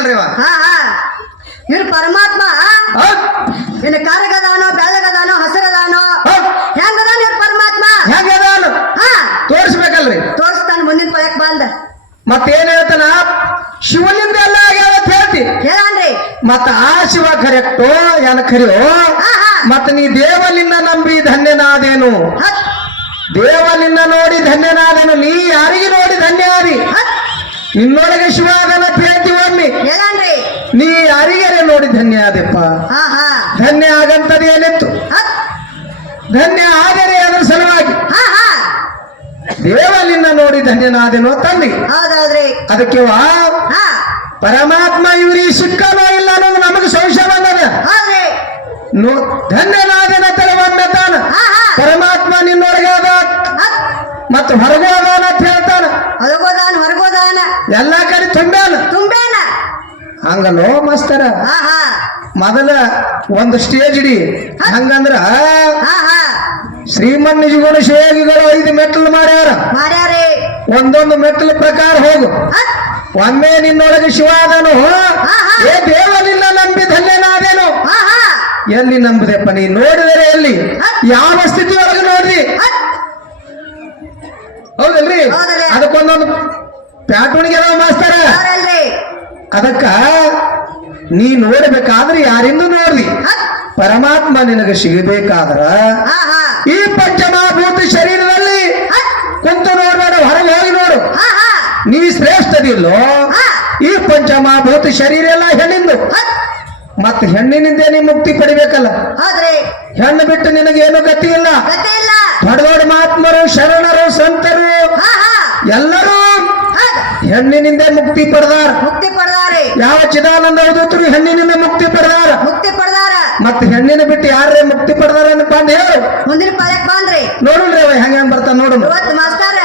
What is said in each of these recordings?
ತೋರಿಸ್ಬೇಕಲ್ರಿ ಇವ ಇವ್ರು ಪರಮಾತ್ಮ ಇನ್ನು ಕರಗದಾನೋ ಬೆಳಗದಾನೋ ಹಸಿರದಾನೋ ಹೆಂಗದಾನ ಇವ್ರು ಪರಮಾತ್ಮ ಹೆಂಗದಾನು ತೋರಿಸ್ಬೇಕಲ್ರಿ ತೋರಿಸ್ತಾನ ಮುಂದಿನ ಪಯಕ್ ಬಂದ ಮತ್ತೇನ್ ಹೇಳ್ತಾನ ಶಿವಲಿಂದ ಎಲ್ಲ ಆಗ್ಯಾವ ಅಂತ ಹೇಳ್ತಿ ಹೇಳನ್ರಿ ಮತ್ತ ಆ ಶಿವ ಕರೆಕ್ಟೋ ಏನ ಖರಿಯೋ ಮತ್ತ ನೀ ದೇವಲಿನ್ನ ನಂಬಿ ಧನ್ಯನಾದೇನು ದೇವಲಿನ್ನ ನೋಡಿ ಧನ್ಯನಾದೇನು ನೀ ಯಾರಿಗೆ ನೋಡಿ ಧನ್ಯನಾದಿ ನಿನ್ನೊಳಗೆ ಶಿವ ಅದನ್ನ ಹೇಳ್ತಿ ಒಮ್ಮೆ ಹೇಳನ್ರಿ ನೀ ಯಾರಿಗಾರೆ ನೋಡಿ ಧನ್ಯ ಆದೆಪ್ಪ ಧನ್ಯ ಆಗಂತದ ಏನಿತ್ತು ಧನ್ಯ ಆದರೆ ಅದರ ಸಲುವಾಗಿ ದೇವಲಿನ್ನ ನೋಡಿ ಧನ್ಯನಾದೇನೋ ತಂದಿ ಹೌದೌದ್ರಿ ಅದಕ್ಕೆ ಪರಮಾತ್ಮ ಇವ್ರಿಗೆ ಸಿಕ್ಕನೋ ಇಲ್ಲ ಅನ್ನೋದು ನಮಗೆ ಸಂಶಯ ಬಂದದ ಧನ್ಯನಾದೇನ ತಳವನ್ನ ತಾನ ಪರಮಾತ್ಮ ನಿನ್ನೊಳಗೆ ಅದ ಮತ್ತು ಹೊರಗೋದಾನ ಅಂತ ಹೇಳ್ತಾನ ಹೊರಗೋದಾನ ಎಲ್ಲಾ ಕಡೆ ತುಂಬ್ಯಾನ ಹಂಗಲ್ಲೋ ಮಾಸ್ತರ ಮೊದಲ ಒಂದು ಸ್ಟೇಜ್ ಇಡಿ ಹಂಗಂದ್ರ ಶ್ರೀಮನ್ ನಿಜಗುಣ ಶಿವಯೋಗಿಗಳು 5 ಮೆಟ್ಟಲು ಮಾಡ್ಯಾರ ಒಂದೊಂದು ಮೆಟ್ಟಲು ಪ್ರಕಾರ ಹೋಗು ಒಮ್ಮೆ ನಿನ್ನೊಳಗೆ ಶಿವ ಅದನು ಏ ದೇವನಿನ್ನ ನಂಬಿ ಧನ್ಯನಾದೇನು ಎಲ್ಲಿ ನಂಬುದೆಪ್ಪ ನೀ ನೋಡಿದರೆ ಎಲ್ಲಿ ಯಾವ ಸ್ಥಿತಿಯೊಳಗೆ ನೋಡ್ರಿ ಹೌದಲ್ರಿ ಅದಕ್ಕೊಂದೊಂದು ಪ್ಯಾಟುಣಿಗೆ ಅದಾವ ಮಾಸ್ತರ ಅದಕ್ಕ ನೀ ನೋಡ್ಬೇಕಾದ್ರೆ ಯಾರಿಂದ ನೋಡ್ರಿ ಪರಮಾತ್ಮ ನಿನಗೆ ಸಿಗಬೇಕಾದ್ರ ಈ ಪಂಚಮಹಾಭೂತ ಶರೀರದಲ್ಲಿ ಕುಂತು ನೋಡ್ಬೇಡ ಹೊರಗೆ ಹೋಗಿ ನೋಡು ನೀ ಶ್ರೇಷ್ಠದಿಲ್ಲೋ ಈ ಪಂಚಮಹಾಭೂತ ಶರೀರ ಎಲ್ಲ ಹೆಣ್ಣಿಂದು ಮತ್ ಹೆಣ್ಣಿನಿಂದ ನೀ ಮುಕ್ತಿ ಪಡಿಬೇಕಲ್ಲ ಹೆಣ್ಣು ಬಿಟ್ಟು ನಿನಗೇನು ಗತಿ ಇಲ್ಲ ದೊಡ್ಡ ದೊಡ್ಡ ಮಹಾತ್ಮರು ಶರಣರು ಸಂತರು ಎಲ್ಲರೂ ಹೆಣ್ಣಿನಿಂದ ಮುಕ್ತಿ ಪಡೆದಾರ ಯಾವ ಚಿದಾನಂದ ದೂತರು ಹೆಣ್ಣಿನಿಂದ ಮುಕ್ತಿ ಪಡೆದಾರ ಮತ್ ಹೆಣ್ಣಿನ ಬಿಟ್ಟು ಯಾರೇ ಮುಕ್ತಿ ಪಡೆದಾರ ಅಂತ ಬಂದ್ ಹೇಳು ಮುಂದಿನ ಪಾಯಕ್ ಬಂದ್ರಿ ನೋಡ್ರಿ ಅವ ಹೆಂಗ ಬರ್ತಾನ ನೋಡು ಇವತ್ತು ಮಾಸ್ತಾರ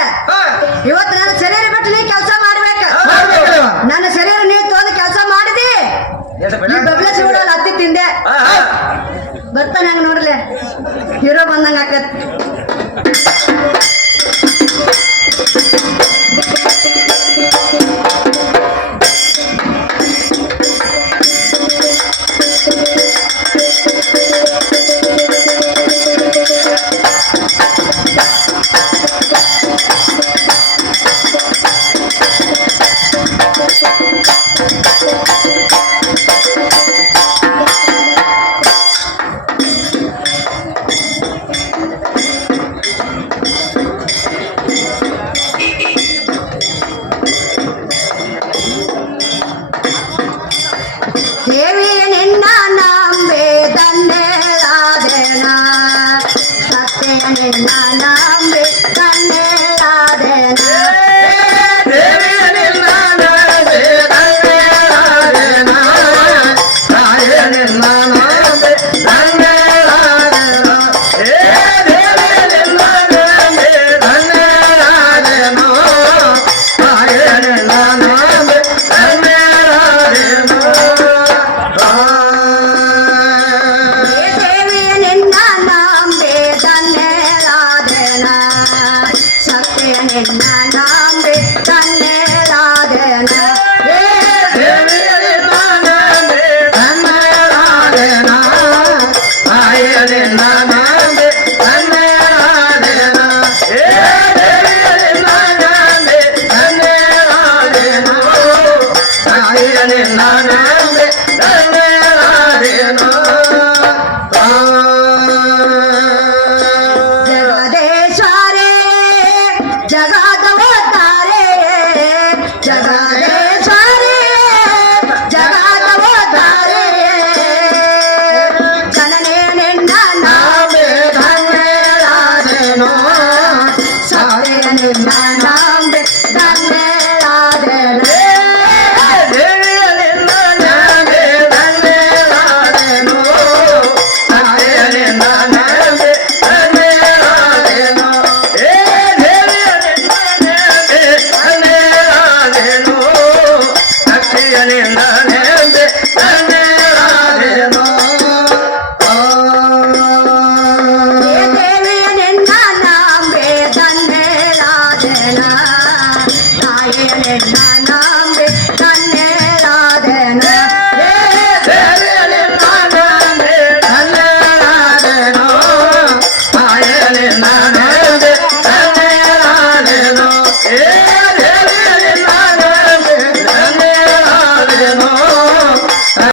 ಇವತ್ತು ನನ್ನ ಶರೀರ ಬಿಟ್ಟು ನೀ ಕೆಲಸ ಮಾಡ್ಬೇಕ ನನ್ನ ಶರೀರ ನೀ ತೊಂದು ಕೆಲಸ ಮಾಡಿದಿ ಬಬ್ಲ ಶಿವಡಲ್ಲ ಹತ್ತಿ ತಿಂದೆ ಬರ್ತಾನೆ ಹಂಗ ನೋಡ್ಲೆ ಹೀರೋ ಬಂದಂಗ ಆಕತ್ ಧನ್ಯನಾದೇನು